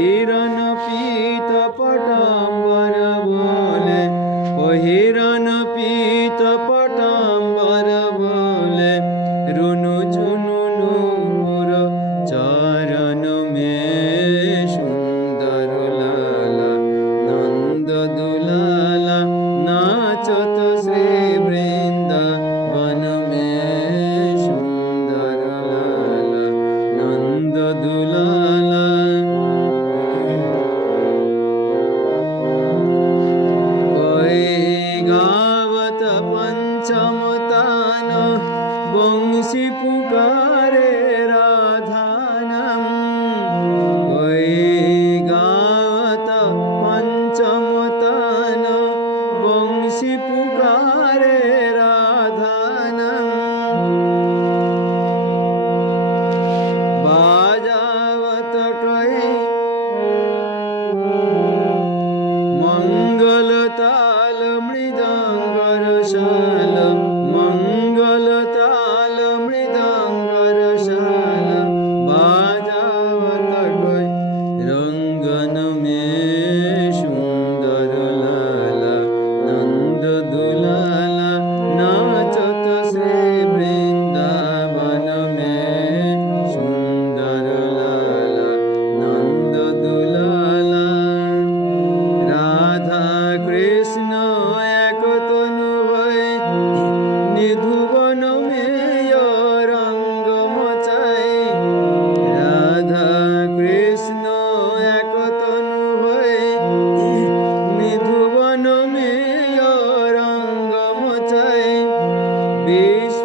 हिरन पी vez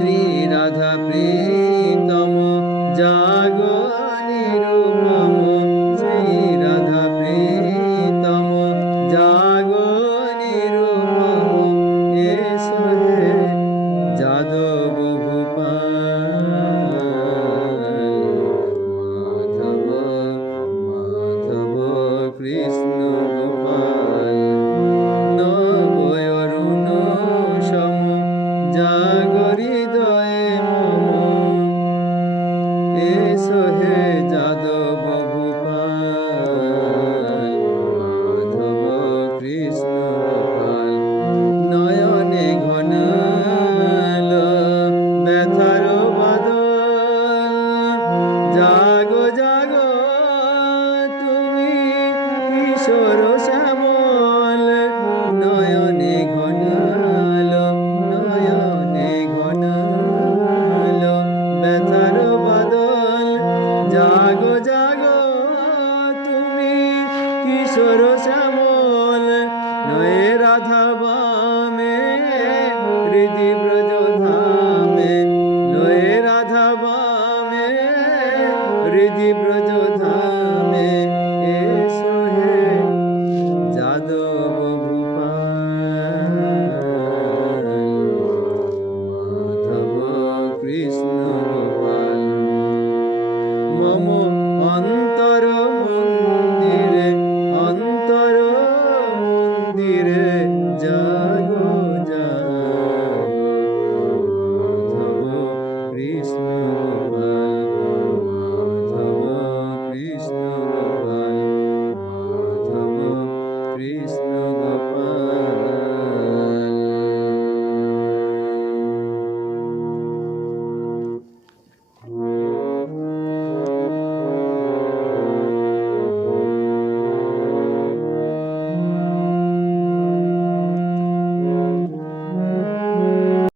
শ্রী রাধা প্রীতম জাগো নিরূপম শ্রী রাধা প্রীতম জাগো নিরূপম এসো হে যাদব মাধব মাধব কৃষ্ণ। কিশোর শ্যামল নয় রাধা